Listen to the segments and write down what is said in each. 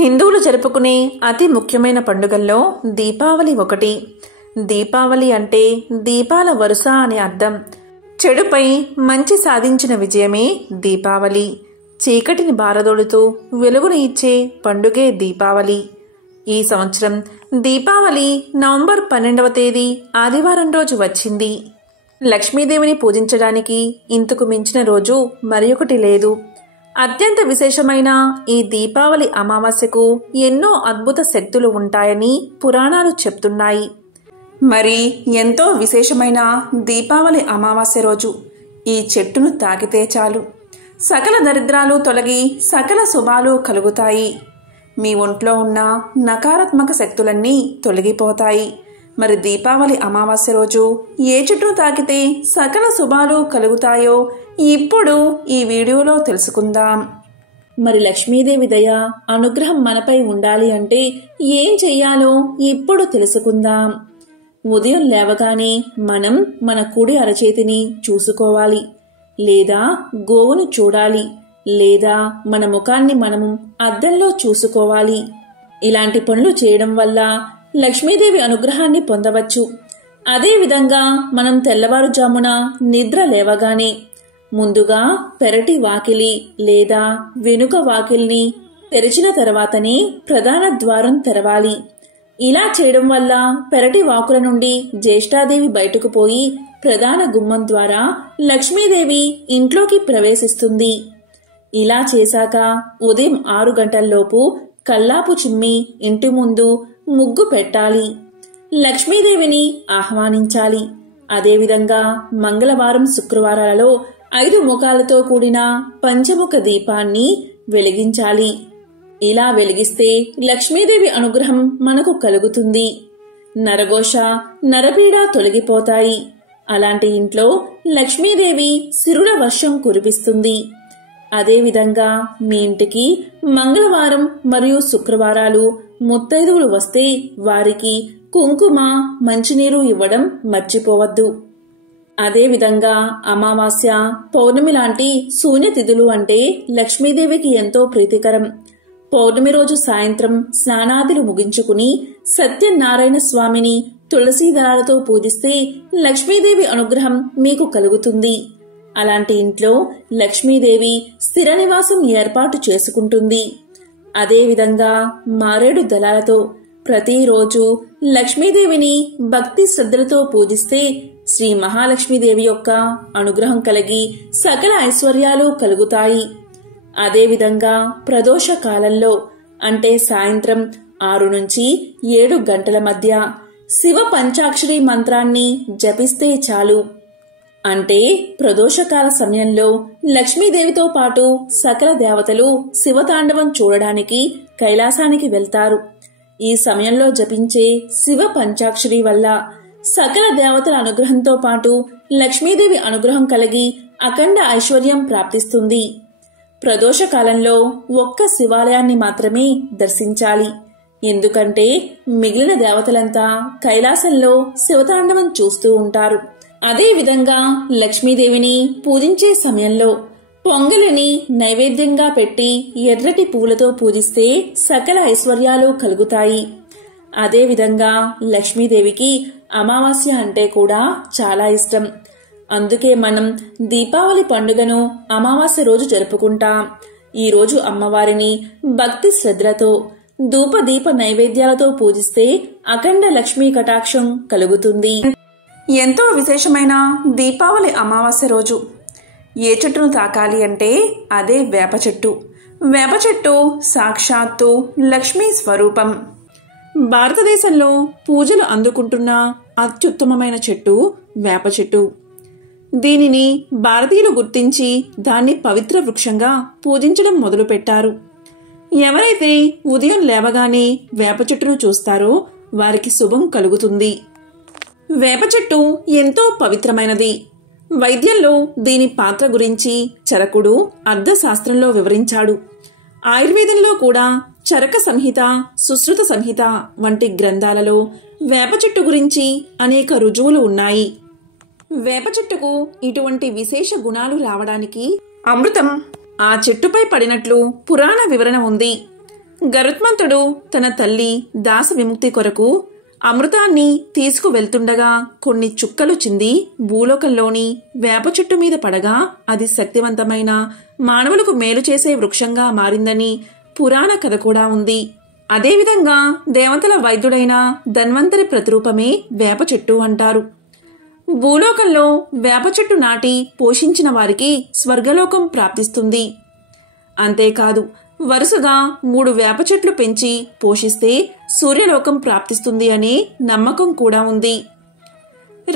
హిందువులు జరుపుకునే అతి ముఖ్యమైన పండుగల్లో దీపావళి ఒకటి. దీపావళి అంటే దీపాల వరుస అని అర్థం. చెడుపై మంచి సాధించిన విజయమే దీపావళి. చీకటిని బారదోడుతూ వెలుగును ఇచ్చే పండుగే దీపావళి. ఈ సంవత్సరం దీపావళి నవంబర్ 12వ తేదీ ఆదివారం రోజు వచ్చింది. లక్ష్మీదేవిని పూజించడానికి ఇంతకు మించిన రోజు మరొకటి లేదు. అత్యంత విశేషమైన ఈ దీపావళి అమావాస్యకు ఎన్నో అద్భుత శక్తులు ఉంటాయని పురాణాలు చెప్తున్నాయి. మరి ఎంతో విశేషమైన దీపావళి అమావాస్య రోజు ఈ చెట్టును తాకితే చాలు సకల దరిద్రాలు తొలగి సకల శుభాలు కలుగుతాయి. మీ ఒంట్లో ఉన్న నకారాత్మక శక్తులన్నీ తొలగిపోతాయి. మరి దీపావళి అమావాస్య రోజు ఏ చెట్టును తాకితే సకల శుభాలు కలుగుతాయో ఇప్పుడు ఈ వీడియోలో తెలుసుకుందాం. మరి లక్ష్మీదేవి దయ అనుగ్రహం మనపై ఉండాలి అంటే ఏం చెయ్యాలో ఇప్పుడు తెలుసుకుందాం. ఉదయం లేవగానే మనం మన కుడి అరచేతిని చూసుకోవాలి, లేదా గోవును చూడాలి, లేదా మన ముఖాన్ని మనము అద్దంలో చూసుకోవాలి. ఇలాంటి పనులు చేయడం వల్ల లక్ష్మీదేవి అనుగ్రహాన్ని పొందవచ్చు. అదేవిధంగా మనం తెల్లవారుజామున నిద్ర లేవగానే ముందుగా పెరటి వాకిలి లేదా వెనుక వాకిల్ని తెరిచిన తర్వాతనే ప్రధాన ద్వారం తెరవాలి. ఇలా చేయడం వల్ల పెరటి వాకుల నుండి జ్యేష్ఠాదేవి బయటకు పోయి ప్రధాన గుమ్మం ద్వారా లక్ష్మీదేవి ఇంట్లోకి ప్రవేశిస్తుంది. ఇలా చేశాక ఉదయం 6 గంటల్లోపు కల్లాపు చిమ్మి ఇంటి ముందు ముగ్గు పెట్టాలి. లక్ష్మీదేవిని ఆహ్వానించాలి. అదేవిధంగా మంగళవారం శుక్రవారాలలో 5 ముఖాలతో కూడిన పంచముఖ దీపాన్ని వెలిగించాలి. ఇలా వెలిగిస్తే లక్ష్మీదేవి అనుగ్రహం మనకు కలుగుతుంది. నరఘోష నరపీడ తొలగిపోతాయి. అలాంటి ఇంట్లో లక్ష్మీదేవి సిరుల వర్షం కురిపిస్తుంది. అదేవిధంగా మీ ఇంటికి మంగళవారం మరియు శుక్రవారాలు ముత్తైదువులు వస్తే వారికి కుంకుమ మంచినీరు ఇవ్వడం మర్చిపోవద్దు. అదేవిధంగా అమావాస్య పౌర్ణమి లాంటి శూన్యతిథులు అంటే లక్ష్మీదేవికి ఎంతో ప్రీతికరం. పౌర్ణమి రోజు సాయంత్రం స్నానాదులు ముగించుకుని సత్యనారాయణ స్వామిని తులసీ దళాలతో పూజిస్తే లక్ష్మీదేవి అనుగ్రహం మీకు కలుగుతుంది. అలాంటి ఇంట్లో లక్ష్మీదేవి స్థిర నివాసం ఏర్పాటు చేసుకుంటుంది. అదేవిధంగా మారేడు దళాలతో ప్రతిరోజు లక్ష్మీదేవిని భక్తి శ్రద్ధలతో పూజిస్తే శ్రీ మహాలక్ష్మీదేవి యొక్క అనుగ్రహం కలిగి సకల ఐశ్వర్యాలు కలుగుతాయి. అదేవిధంగా ప్రదోష కాలంలో అంటే సాయంత్రం 6 నుంచి 7 గంటల మధ్య శివ పంచాక్షరి మంత్రాన్ని జపిస్తే చాలు. అంటే ప్రదోషకాల సమయంలో లక్ష్మీదేవితో పాటు సకల దేవతలు శివతాండవం చూడడానికి కైలాసానికి వెళ్తారు. ఈ సమయంలో జపించే శివ పంచాక్షరి వల్ల సకల దేవతల అనుగ్రహంతో పాటు లక్ష్మీదేవి అనుగ్రహం కలిగి అఖండ ఐశ్వర్యం ప్రాప్తిస్తుంది. ప్రదోషకాలంలో ఒక్క శివాలయాన్ని మాత్రమే దర్శించాలి. ఎందుకంటే మిగిలిన దేవతలంతా కైలాసంలో శివతాండవం చూస్తూ ఉంటారు. అదేవిధంగా లక్ష్మీదేవిని పూజించే సమయంలో పొంగలిని నైవేద్యంగా పెట్టి ఎర్రటి పూలతో పూజిస్తే సకల ఐశ్వర్యాలు కలుగుతాయి. అదేవిధంగా లక్ష్మీదేవికి అమావాస్య అంటే కూడా చాలా ఇష్టం. అందుకే మనం దీపావళి పండుగను అమావాస్య రోజు జరుపుకుంటాం. ఈ రోజు అమ్మవారిని భక్తి శ్రద్ధలతో ధూపదీప నైవేద్యాలతో పూజిస్తే అఖండ లక్ష్మీ కటాక్షం కలుగుతుంది. ఎంతో విశేషమైన దీపావళి అమావాస్య రోజు ఏ చెట్టును తాకాలి అంటే అదే వేప చెట్టు. వేప చెట్టు సాక్షాత్తు లక్ష్మీ స్వరూపం. భారతదేశంలో పూజలు అందుకుంటున్న అత్యుత్తమమైన చెట్టు వేప చెట్టు. దీనిని భారతీయులు గుర్తించి దాన్ని పవిత్ర వృక్షంగా పూజించడం మొదలుపెట్టారు. ఎవరైతే ఉదయం లేవగానే వేప చెట్టును చూస్తారో వారికి శుభం కలుగుతుంది. వేప చెట్టు ఎంతో పవిత్రమైనది. వైద్యంలో దీని పాత్ర గురించి చరకుడు అర్థశాస్త్రంలో వివరించాడు. ఆయుర్వేదంలో కూడా చరక సంహిత, సుశ్రుత సంహిత వంటి గ్రంథాలలో వేప చెట్టు గురించి అనేక రుజువులు ఉన్నాయి. వేప చెట్టుకు ఇటువంటి విశేష గుణాలు రావడానికి అమృతం ఆ చెట్టుపై పడినట్లు పురాణ వివరణ ఉంది. గరుత్మంతుడు తన తల్లి దాస విముక్తి కొరకు అమృతాన్ని తీసుకువెళ్తుండగా కొన్ని చుక్కలు చింది భూలోకంలోని వేప చెట్టు మీద పడగా అది శక్తివంతమైన మానవులకు మేలు చేసే వృక్షంగా మారిందని పురాణ కథ కూడా ఉంది. అదేవిధంగా దేవతల వైద్యుడైన ధన్వంతరి ప్రతిరూపమే వేప చెట్టు అంటారు. భూలోకంలో వేప చెట్టు నాటి పోషించిన వారికి స్వర్గలోకం ప్రాప్తిస్తుంది. అంతేకాదు, వరుసగా 3 వేప చెట్లు పెంచి పోషిస్తే సూర్యలోకం ప్రాప్తిస్తుంది అనే నమ్మకం కూడా ఉంది.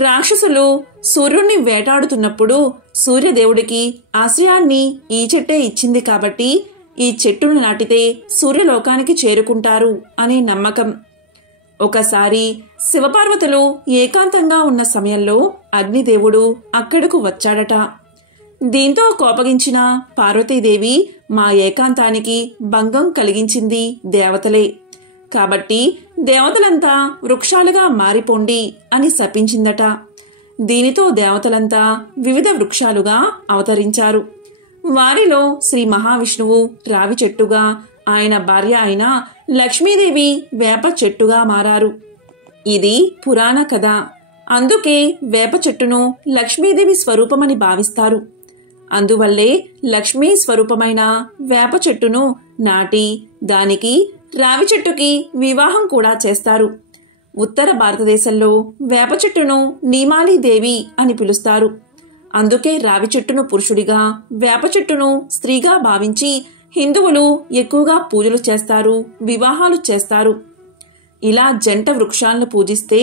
రాక్షసులు సూర్యుణ్ణి వేటాడుతున్నప్పుడు సూర్యదేవుడికి ఆశ్రయాన్ని ఈ చెట్టే ఇచ్చింది కాబట్టి ఈ చెట్టును నాటితే సూర్యలోకానికి చేరుకుంటారు అనే నమ్మకం. ఒకసారి శివపార్వతులు ఏకాంతంగా ఉన్న సమయంలో అగ్నిదేవుడు అక్కడకు వచ్చాడట. దీంతో కోపగించిన పార్వతీదేవి మా ఏకాంతానికి భంగం కలిగించింది దేవతలే, కాబట్టి దేవతలంతా వృక్షాలుగా మారిపోండి అని శపించిందట. దీనితో దేవతలంతా వివిధ వృక్షాలుగా అవతరించారు. వారిలో శ్రీ మహావిష్ణువు రావి చెట్టుగా, ఆయన భార్య అయిన లక్ష్మీదేవి వేప చెట్టుగా మారారు. ఇది పురాణ కథ. అందుకే వేప చెట్టును లక్ష్మీదేవి స్వరూపమని భావిస్తారు. అందువల్లే లక్ష్మీ స్వరూపమైన వేప చెట్టును నాటి దానికి రావి చెట్టుకి వివాహం కూడా చేస్తారు. ఉత్తర భారతదేశంలో వేప చెట్టును నీమాలీదేవి అని పిలుస్తారు. అందుకే రావి చెట్టును పురుషుడిగా, వేప చెట్టును స్త్రీగా భావించి హిందువులు ఎక్కువగా పూజలు చేస్తారు, వివాహాలు చేస్తారు. ఇలా జంట వృక్షాలను పూజిస్తే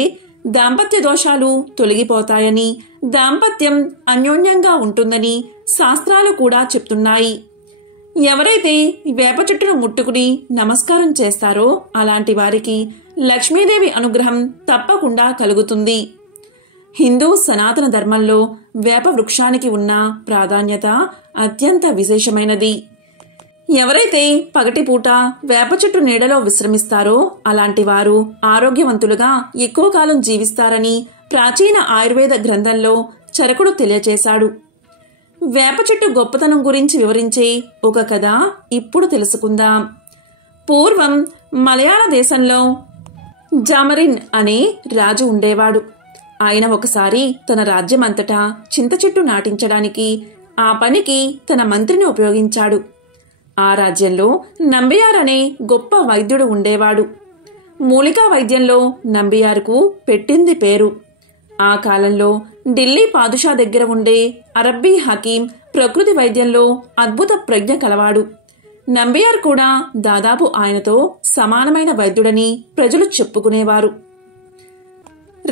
దాంపత్య దోషాలు తొలగిపోతాయని, దాంపత్యం అన్యోన్యంగా ఉంటుందని శాస్త్రాలు కూడా చెప్తున్నాయి. ఎవరైతే వేప చెట్టును ముట్టుకుని నమస్కారం చేస్తారో అలాంటి వారికి లక్ష్మీదేవి అనుగ్రహం తప్పకుండా కలుగుతుంది. హిందూ సనాతన ధర్మంలో వేప వృక్షానికి ఉన్న ప్రాధాన్యత అత్యంత విశేషమైనది. ఎవరైతే పగటిపూట వేప చెట్టు నీడలో విశ్రమిస్తారో అలాంటి వారు ఆరోగ్యవంతులుగా ఎక్కువ కాలం జీవిస్తారని ప్రాచీన ఆయుర్వేద గ్రంథంలో చరకుడు తెలియచేశాడు. వేప చెట్టు గొప్పతనం గురించి వివరించే ఒక కథ ఇప్పుడు తెలుసుకుందాం. పూర్వం మలయాళ దేశంలో జామరిన్ అనే రాజు ఉండేవాడు. ఆయన ఒకసారి తన రాజ్యమంతటా చింత చెట్టు నాటించడానికి ఆ పనికి తన మంత్రిని ఉపయోగించాడు. ఆ రాజ్యంలో నంబియార్ అనే గొప్ప వైద్యుడు ఉండేవాడు. మూలికా వైద్యంలో నంబియార్కు పెట్టింది పేరు. ఆ కాలంలో ఢిల్లీ పాదుషా దగ్గర ఉండే అరబ్బీ హకీం ప్రకృతి వైద్యంలో అద్భుత ప్రజ్ఞ కలవాడు. నంబియార్ కూడా దాదాపు ఆయనతో సమానమైన వైద్యుడని ప్రజలు చెప్పుకునేవారు.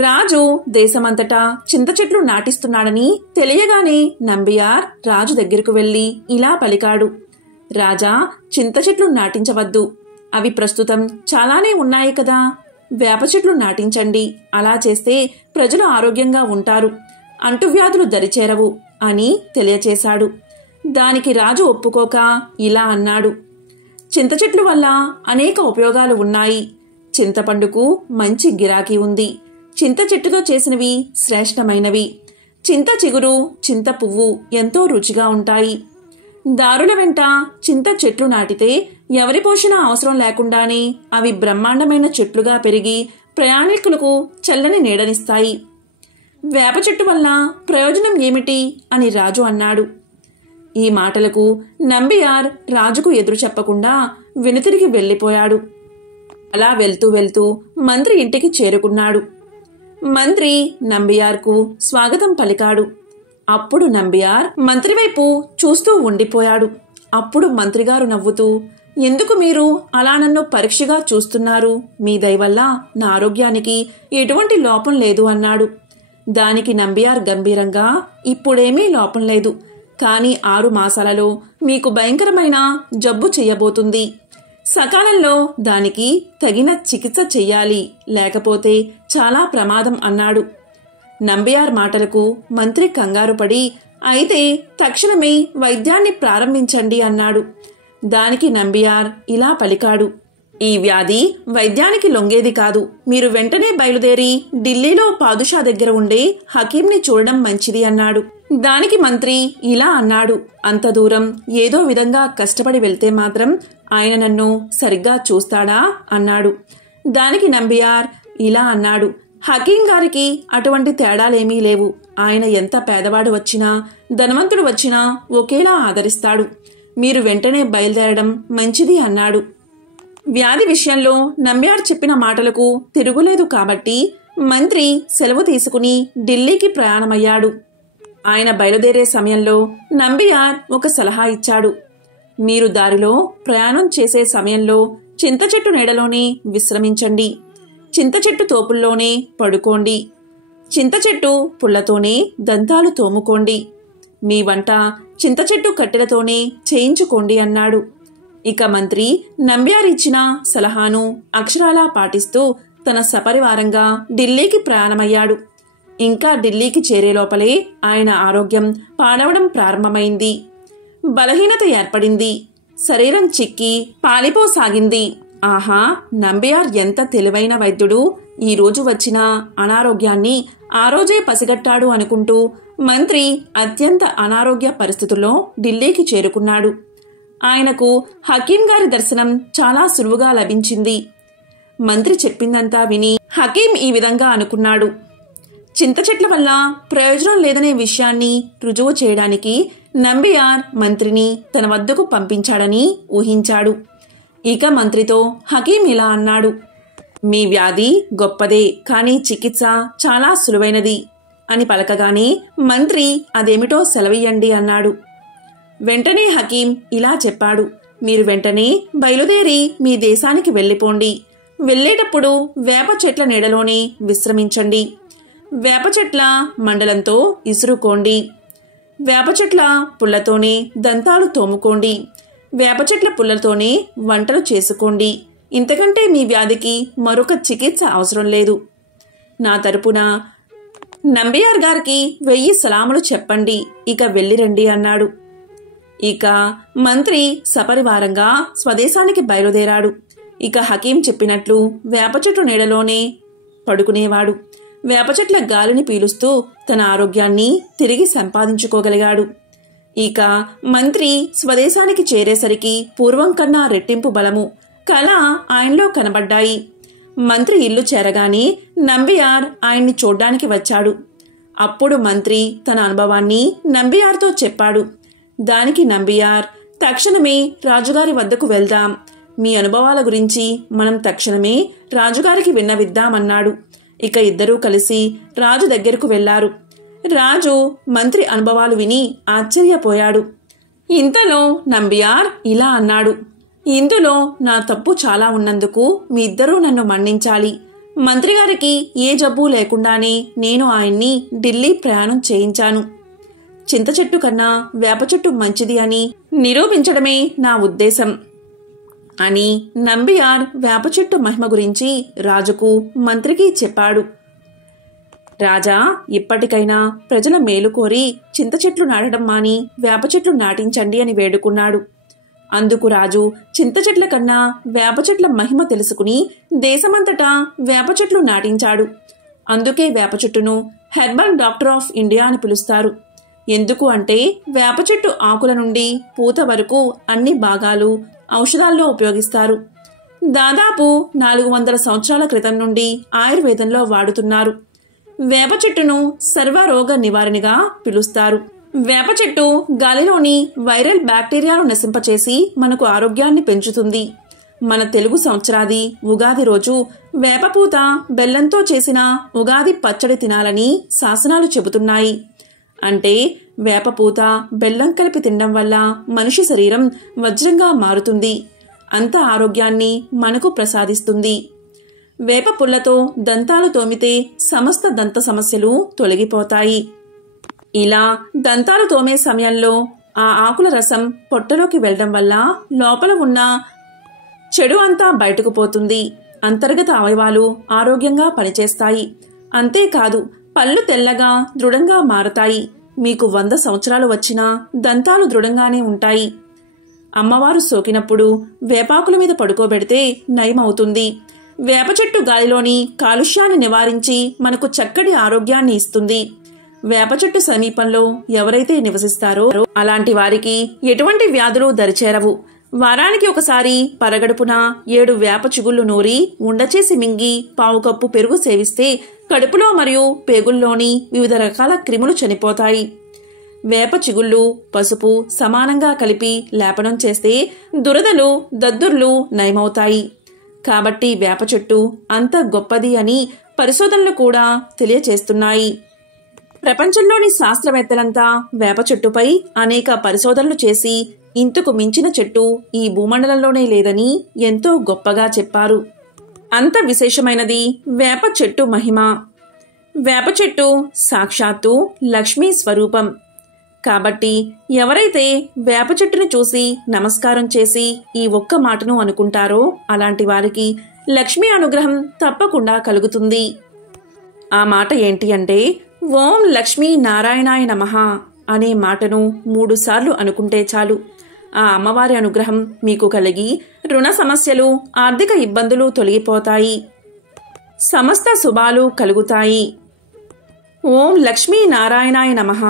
రాజు దేశమంతటా చింత చెట్లు నాటిస్తున్నాడని తెలియగానే నంబియార్ రాజు దగ్గరకు వెళ్లి ఇలా పలికాడు: రాజా, చింత చెట్లు నాటించవద్దు. అవి ప్రస్తుతం చాలానే ఉన్నాయి కదా. వేప చెట్లు నాటించండి. అలా చేస్తే ప్రజలు ఆరోగ్యంగా ఉంటారు, అంటువ్యాధులు దరిచేరవు అని తెలియచేశాడు. దానికి రాజు ఒప్పుకోక ఇలా అన్నాడు: చింత చెట్లు వల్ల అనేక ఉపయోగాలు ఉన్నాయి. చింతపండుకు మంచి గిరాకీ ఉంది. చింత చెట్టుతో చేసినవి శ్రేష్టమైనవి. చింత చిగురు, చింత పువ్వు ఎంతో రుచిగా ఉంటాయి. దారుల వెంట చింత చెట్లు నాటితే ఎవరి పోషణ అవసరం లేకుండానే అవి బ్రహ్మాండమైన చెట్లుగా పెరిగి ప్రయాణికులకు చల్లని నీడనిస్తాయి. వేప చెట్టు వల్ల ప్రయోజనం ఏమిటి అని రాజు అన్నాడు. ఈ మాటలకు నంబియార్ రాజుకు ఎదురు చెప్పకుండా వెనుతిరిగి వెళ్లిపోయాడు. అలా వెళ్తూ వెళ్తూ మంత్రి ఇంటికి చేరుకున్నాడు. మంత్రి నంబియార్కు స్వాగతం పలికాడు. అప్పుడు నంబియార్ మంత్రి వైపు చూస్తూ ఉండిపోయాడు. అప్పుడు మంత్రిగారు నవ్వుతూ, ఎందుకు మీరు అలా నన్ను పరీక్షగా చూస్తున్నారు? మీ దయవల్ల నా ఆరోగ్యానికి ఎటువంటి లోపం లేదు అన్నాడు. దానికి నంబియార్ గంభీరంగా, ఇప్పుడేమీ లోపం లేదు, కానీ 6 మాసాలలో మీకు భయంకరమైన జబ్బు చెయ్యబోతుంది. సకాలంలో దానికి తగిన చికిత్స చెయ్యాలి, లేకపోతే చాలా ప్రమాదం అన్నాడు. నంబియార్ మాటలకు మంత్రి కంగారు పడి, అయితే తక్షణమే వైద్యాన్ని ప్రారంభించండి అన్నాడు. దానికి నంబియార్ ఇలా పలికాడు: ఈ వ్యాధి వైద్యానికి లొంగేది కాదు. మీరు వెంటనే బయలుదేరి ఢిల్లీలో పాదుషా దగ్గర ఉండే హకీంని చూడడం మంచిది అన్నాడు. దానికి మంత్రి ఇలా అన్నాడు: అంత దూరం ఏదో విధంగా కష్టపడి వెళ్తే మాత్రం ఆయన నన్ను సరిగ్గా చూస్తాడా అన్నాడు. దానికి నంబియార్ ఇలా అన్నాడు, హకీం గారికి అటువంటి తేడాలేమీ లేవు. ఆయన ఎంత పేదవాడు వచ్చినా ధనవంతుడు వచ్చినా ఒకేలా ఆదరిస్తాడు. మీరు వెంటనే బయలుదేరడం మంచిది అన్నాడు. వ్యాధి విషయంలో నంబియార్ చెప్పిన మాటలకు తిరుగులేదు కాబట్టి మంత్రి సెలవు తీసుకుని ఢిల్లీకి ప్రయాణమయ్యాడు. ఆయన బయలుదేరే సమయంలో నంబియార్ ఒక సలహా ఇచ్చాడు. మీరు దారిలో ప్రయాణం చేసే సమయంలో చింత చెట్టు నీడలోనే విశ్రమించండి. చింత చెట్టు తోపుల్లోనే పడుకోండి. చింత చెట్టు పుల్లతోనే దంతాలు తోముకోండి. మీ వంట చింత చెట్టు కట్టెలతోనే చేయించుకోండి అన్నాడు. ఇక మంత్రి నంబియార్ ఇచ్చిన సలహాను అక్షరాలా పాటిస్తూ తన సపరివారంగా ఢిల్లీకి ప్రయాణమయ్యాడు. ఇంకా ఢిల్లీకి చేరే లోపలే ఆయన ఆరోగ్యం పాడవడం ప్రారంభమైంది. బలహీనత ఏర్పడింది. శరీరం చిక్కి పాలిపోసాగింది. ఆహా, నంబియార్ ఎంత తెలివైన వైద్యుడు! ఈ రోజు వచ్చిన అనారోగ్యాన్ని ఆ రోజే పసిగట్టాడు అనుకుంటూ మంత్రి అత్యంత అనారోగ్య పరిస్థితుల్లో ఢిల్లీకి చేరుకున్నాడు. ఆయనకు హకీం గారి దర్శనం చాలా సులువుగా లభించింది. మంత్రి చెప్పిందంతా విని హకీం ఈ విధంగా అనుకున్నాడు. చింత చెట్ల వల్ల ప్రయోజనం లేదనే విషయాన్ని రుజువు చేయడానికి నంబియార్ మంత్రిని తన వద్దకు పంపించాడని ఊహించాడు. ఇక మంత్రితో హకీం ఇలా అన్నాడు, మీ వ్యాధి గొప్పదే, కానీ చికిత్స చాలా సులువైనది అని పలకగానే మంత్రి అదేమిటో సెలవియ్యండి అన్నాడు. వెంటనే హకీం ఇలా చెప్పాడు, మీరు వెంటనే బయలుదేరి మీ దేశానికి వెళ్ళిపోండి. వెళ్లేటప్పుడు వేప చెట్ల నీడలోనే విశ్రమించండి. వేప చెట్ల మండలంతో ఇసురుకోండి. వేప చెట్ల పుల్లతోనే దంతాలు తోముకోండి. వేప చెట్ల పుల్లతోనే వంటలు చేసుకోండి. ఇంతకంటే మీ వ్యాధికి మరొక చికిత్స అవసరం లేదు. నా తరపున నంబియార్ గారికి 1000 సలాములు చెప్పండి. ఇక వెళ్ళిరండి అన్నాడు. ఇక మంత్రి సపరివారంగా స్వదేశానికి బయలుదేరాడు. ఇక హకీం చెప్పినట్లు వేప చెట్టు నీడలోనే పడుకునేవాడు. వేప చెట్ల గాలిని పీలుస్తూ తన ఆరోగ్యాన్ని తిరిగి సంపాదించుకోగలిగాడు. ఇక మంత్రి స్వదేశానికి చేరేసరికి పూర్వం కన్నా రెట్టింపు బలము, కళ ఆయనలో కనబడ్డాయి. మంత్రి ఇల్లు చేరగానే నంబియార్ ఆయన్ని చూడ్డానికి వచ్చాడు. అప్పుడు మంత్రి తన అనుభవాన్ని నంబియార్తో చెప్పాడు. దానికి నంబియార్, తక్షణమే రాజుగారి వద్దకు వెళ్దాం. మీ అనుభవాల గురించి మనం తక్షణమే రాజుగారికి విన్నవిద్దామన్నాడు. ఇక ఇద్దరూ కలిసి రాజు దగ్గరకు వెళ్లారు. రాజు మంత్రి అనుభవాలు విని ఆశ్చర్యపోయాడు. ఇంతలో నంబియార్ ఇలా అన్నాడు, ఇందులో నా తప్పు చాలా ఉన్నందుకు మీ ఇద్దరూ నన్ను మన్నించాలి. మంత్రిగారికి ఏ జబ్బు లేకుండానే నేను ఆయన్ని ఢిల్లీ ప్రయాణం చేయించాను. చింత చెట్టు కన్నా వేప చెట్టు మంచిది అని నిరూపించడమే నా ఉద్దేశం అని నంబియార్ వేప చెట్టు మహిమ గురించి రాజుకు మంత్రికి చెప్పాడు. రాజా, ఇప్పటికైనా ప్రజల మేలు కోరి చింత చెట్లు నాటడం మాని వేప చెట్లు నాటించండి అని వేడుకున్నాడు. అందుకు రాజు చింత చెట్ల కన్నా వేప చెట్ల మహిమ తెలుసుకుని దేశమంతటా వేప చెట్లు నాటించాడు. అందుకే వేప చెట్టును హెర్బల్ డాక్టర్ ఆఫ్ ఇండియా అని పిలుస్తారు. ఎందుకు అంటే వేప చెట్టు ఆకుల నుండి పూత వరకు అన్ని భాగాలు ఔషధాల్లో ఉపయోగిస్తారు. దాదాపు 400 సంవత్సరాల క్రితం నుండి ఆయుర్వేదంలో వాడుతున్నారు. వేప చెట్టును సర్వరోగ నివారణగా పిలుస్తారు. వేప చెట్టు గాలిలోని వైరల్ బ్యాక్టీరియాను నశింపచేసి మనకు ఆరోగ్యాన్ని పెంచుతుంది. మన తెలుగు సంవత్సరాది ఉగాది రోజు వేపపూత బెల్లంతో చేసిన ఉగాది పచ్చడి తినాలని శాసనాలు చెబుతున్నాయి. అంటే వేపపూత బెల్లం కలిపి తినడం వల్ల మనిషి శరీరం వజ్రంగా మారుతుంది. అంత ఆరోగ్యాన్ని మనకు ప్రసాదిస్తుంది. వేప పుల్లతో దంతాలు తోమితే సమస్త దంత సమస్యలు తొలగిపోతాయి. ఇలా దంతాలు తోమే సమయంలో ఆ ఆకుల రసం పొట్టలోకి వెళ్లడం వల్ల లోపల ఉన్న చెడు అంతా బయటకు పోతుంది. అంతర్గత అవయవాలు ఆరోగ్యంగా పనిచేస్తాయి. అంతేకాదు పళ్ళు తెల్లగా దృఢంగా మారతాయి. మీకు 100 సంవత్సరాలు వచ్చినా దంతాలు దృఢంగానే ఉంటాయి. అమ్మవారు సోకినప్పుడు వేపాకుల మీద పడుకోబెడితే నయమవుతుంది. వేప చెట్టు గాలిలోని కాలుష్యాన్ని నివారించి మనకు చక్కటి ఆరోగ్యాన్ని ఇస్తుంది. వేప చెట్టు సమీపంలో ఎవరైతే నివసిస్తారో అలాంటి వారికి ఎటువంటి వ్యాధులు దరిచేరవు. వారానికి ఒకసారి పరగడుపున 7 వేప చిగుళ్ళు నూరి ఉండచేసి మింగి పావు కప్పు పెరుగు సేవిస్తే కడుపులో మరియు పేగుల్లోని వివిధ రకాల క్రిములు చనిపోతాయి. వేప చిగుళ్ళు, పసుపు సమానంగా కలిపి లేపనం చేస్తే దురదలు, దద్దుర్లు నయమవుతాయి. కాబట్టి వేప చెట్టు అంత గొప్పది అని పరిశోధనలు కూడా తెలియచేస్తున్నాయి. ప్రపంచంలోని శాస్త్రవేత్తలంతా వేప చెట్టుపై అనేక పరిశోధనలు చేసి ఇంతకు మించిన చెట్టు ఈ భూమండలంలోనే లేదని ఎంతో గొప్పగా చెప్పారు. అంత విశేషమైనది వేప చెట్టు మహిమ. వేప చెట్టు సాక్షాత్తు లక్ష్మీ స్వరూపం. కాబట్టి ఎవరైతే వేప చెట్టును చూసి నమస్కారం చేసి ఈ ఒక్క మాటను అనుకుంటారో అలాంటి వారికి లక్ష్మీ అనుగ్రహం తప్పకుండా కలుగుతుంది. ఆ మాట ఏంటి అంటే, ఓం లక్ష్మీ నారాయణాయ నమః అనే మాటను 3 సార్లు అనుకుంటే చాలు. ఆ అమ్మవారి అనుగ్రహం మీకు కలిగి రుణ సమస్యలు, ఆర్థిక ఇబ్బందులు తొలగిపోతాయి. సమస్త శుభాలు కలుగుతాయి. ఓం లక్ష్మీ నారాయణాయ నమః.